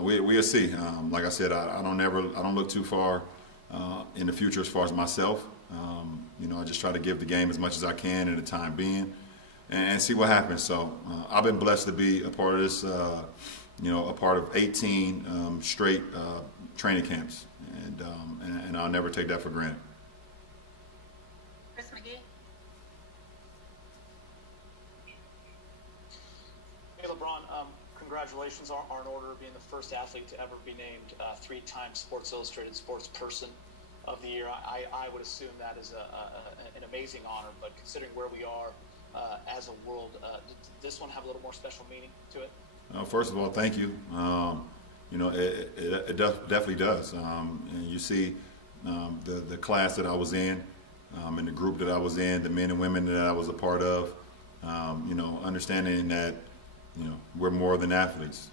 We'll see. Like I said, I don't look too far in the future as far as myself. I just try to give the game as much as I can in the time being, and see what happens. So I've been blessed to be a part of this. A part of 18 straight training camps, and I'll never take that for granted. Hey LeBron, congratulations are in order of being the first athlete to ever be named 3-time Sports Illustrated Sports Person of the Year. I would assume that is an amazing honor, but considering where we are as a world, does this one have a little more special meaning to it? First of all, thank you. It definitely does. And you see the class that I was in, and the group that I was in, the men and women that I was a part of, understanding that, we're more than athletes,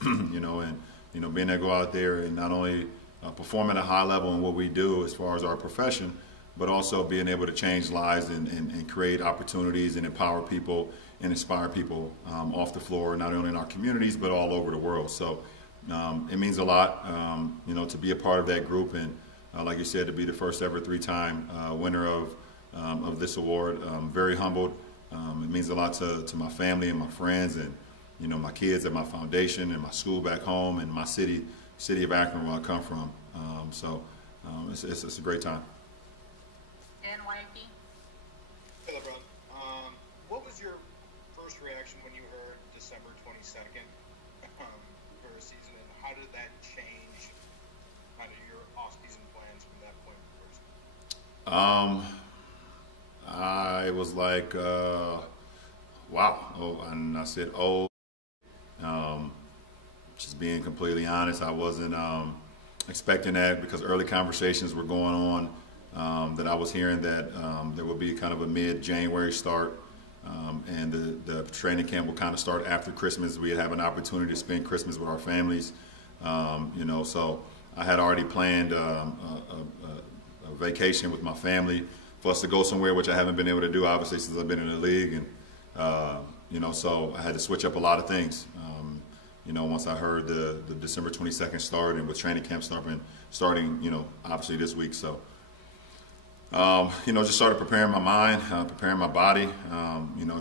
and, being able to go out there and not only perform at a high level in what we do as far as our profession, but also being able to change lives and create opportunities and empower people and inspire people off the floor, not only in our communities, but all over the world. So it means a lot, to be a part of that group, and like you said, to be the first ever 3-time winner of this award. I'm very humbled. It means a lot to my family and my friends, and my kids at my foundation and my school back home and my city of Akron, where I come from. It's a great time. And YP? Hey LeBron, what was your first reaction when you heard December 22nd for a season, and how did that change kind of your off-season plans from that point forward? I was like, wow. Oh, and I said, oh. Just being completely honest, I wasn't expecting that, because early conversations were going on that I was hearing that there would be kind of a mid-January start, and the training camp will kind of start after Christmas. We'd have an opportunity to spend Christmas with our families, so I had already planned a vacation with my family for us to go somewhere, which I haven't been able to do, obviously, since I've been in the league, and so I had to switch up a lot of things. Once I heard the December 22nd start, and with training camp starting, obviously this week. So, just started preparing my mind, preparing my body,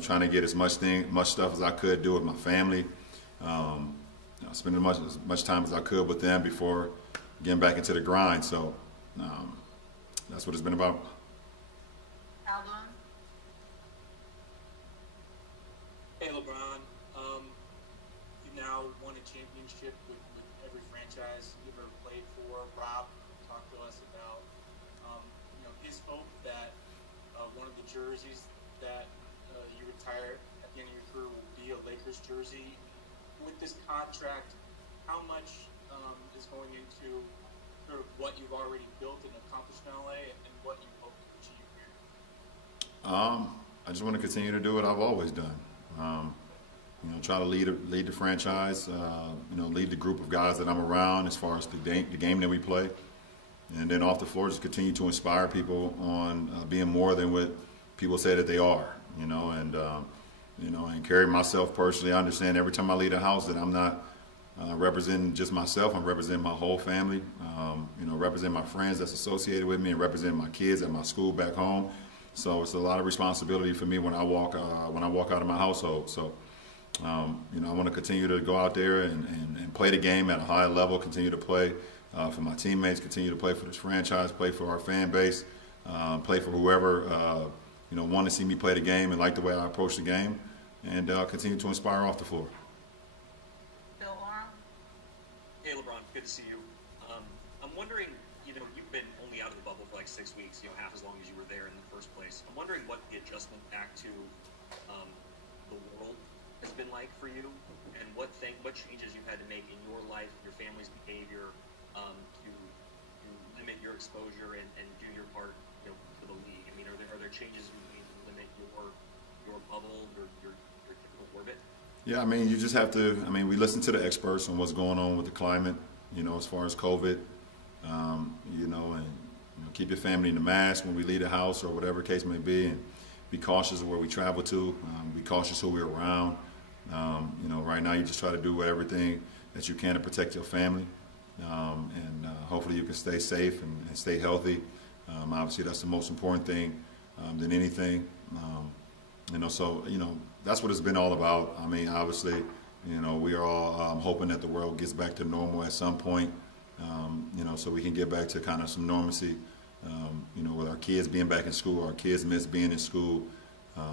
trying to get as much stuff as I could do with my family, spending as much time as I could with them before getting back into the grind. So, that's what it's been about. Hey LeBron, you've now won a championship with every franchise you've ever played for. Rob talked to us about his hope that one of the jerseys that you retire at the end of your career will be a Lakers jersey. With this contract, how much is going into sort of what you've already built and accomplished in LA, and what you hope to achieve here? I just want to continue to do what I've always done. Try to lead the franchise, lead the group of guys that I'm around as far as the game that we play. And then off the floor, just continue to inspire people on being more than what people say that they are, and carry myself personally. I understand every time I leave a house that I'm not representing just myself, I'm representing my whole family, representing my friends that's associated with me, and representing my kids at my school back home. So it's a lot of responsibility for me when I walk out of my household. So, I want to continue to go out there and play the game at a high level, continue to play for my teammates, continue to play for this franchise, play for our fan base, play for whoever, want to see me play the game and like the way I approach the game, and continue to inspire off the floor. Hey LeBron, good to see you. I'm wondering, you've been only out of the bubble for like 6 weeks, half as long as you were there in the first place. I'm wondering what the adjustment back to the world has been like for you, and what changes you've had to make in your life, your family's behavior, to limit your exposure and do your part, for the league. I mean, are there changes you need to limit your bubble or your typical orbit? Yeah, I mean, you just have to. I mean, we listen to the experts on what's going on with the climate, as far as COVID, and keep your family in the mask when we leave the house or whatever the case may be, and be cautious of where we travel to, be cautious who we're around. Right now you just try to do everything that you can to protect your family. Hopefully you can stay safe and stay healthy. Obviously, that's the most important thing than anything. So that's what it's been all about. I mean, obviously, we are all hoping that the world gets back to normal at some point. So we can get back to kind of some normalcy. With our kids being back in school, our kids miss being in school.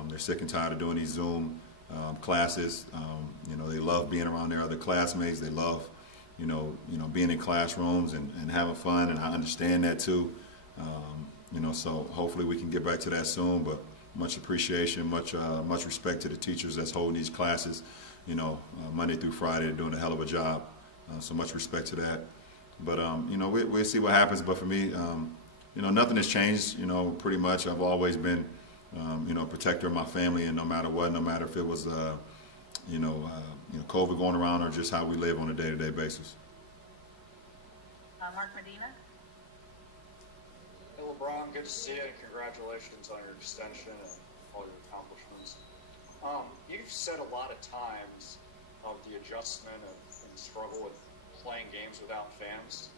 They're sick and tired of doing these Zoom classes. They love being around their other classmates. They love, being in classrooms and having fun, and I understand that too. So hopefully we can get back to that soon. But much appreciation, much respect to the teachers that's holding these classes, Monday through Friday. They're doing a hell of a job. So much respect to that. But we'll see what happens. But for me, nothing has changed. Pretty much I've always been, protector of my family, and no matter what, no matter if it was, COVID going around or just how we live on a day-to-day basis. Mark Medina. Hey, LeBron, good to see you, and congratulations on your extension and all your accomplishments. You've said a lot of times of the adjustment and struggle with playing games without fans.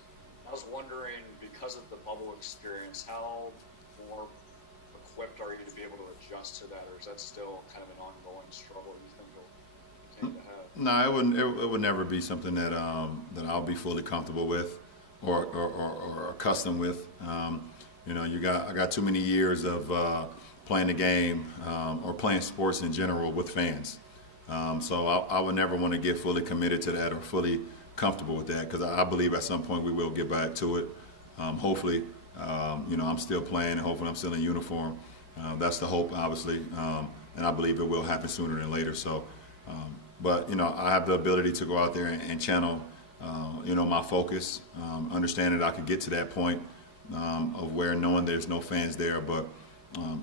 I was wondering, because of the bubble experience, how more equipped are you to be able to adjust to that, or is that still kind of an ongoing struggle you think you'll continue to have? No, it would never be something that I'll be fully comfortable with or accustomed with. I got too many years of playing the game or playing sports in general with fans. So I would never want to get fully committed to that or fully comfortable with that, because I believe at some point we will get back to it. Hopefully, I'm still playing, and hopefully I'm still in uniform. That's the hope, obviously, and I believe it will happen sooner than later. So, but I have the ability to go out there and channel, my focus, understand that I could get to that point of where knowing there's no fans there, but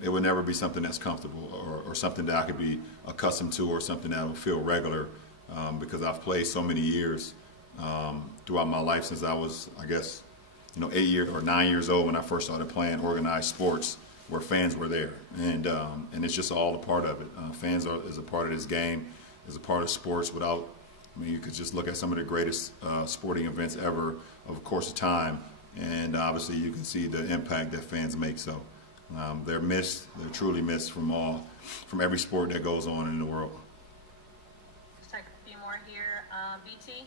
it would never be something that's comfortable or something that I could be accustomed to or something that will feel regular, because I've played so many years throughout my life since I was, I guess, 8 years or 9 years old when I first started playing organized sports where fans were there, and it's just all a part of it. Fans is a part of this game, is a part of sports. You could just look at some of the greatest sporting events ever of a course of time, and obviously you can see the impact that fans make. So they're truly missed from every sport that goes on in the world. Let's take a few more here. BT.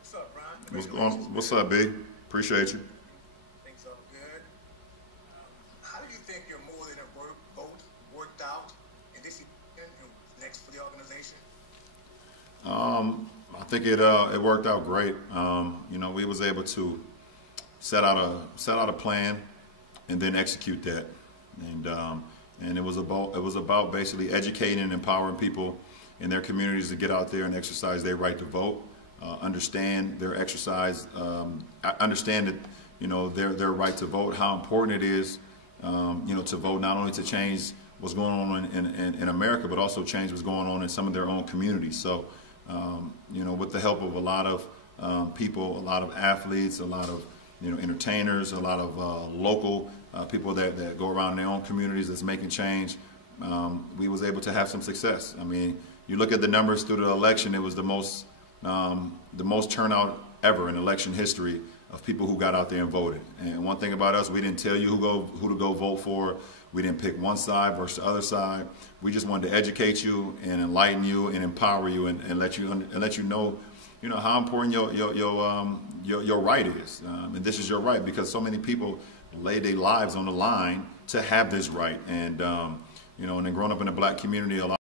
What's up, Brian? What's up, B? Appreciate you. Things are good. How do you think your more than a vote worked out in this season and next for the organization? I think it worked out great. We was able to set out a plan and then execute that, and it was about basically educating and empowering people in their communities to get out there and exercise their right to vote. Understand their exercise, understand that their right to vote, how important it is, to vote, not only to change what's going on in America, but also change what's going on in some of their own communities. So, with the help of a lot of people, a lot of athletes, a lot of entertainers, a lot of local people that go around in their own communities that's making change, we was able to have some success. I mean, you look at the numbers through the election; it was the most turnout ever in election history of people who got out there and voted. And one thing about us, we didn't tell you who to go vote for. We didn't pick one side versus the other side. We just wanted to educate you and enlighten you and empower you and let you know, how important your right is. And this is your right, because so many people lay their lives on the line to have this right. And and then growing up in a black community, a lot.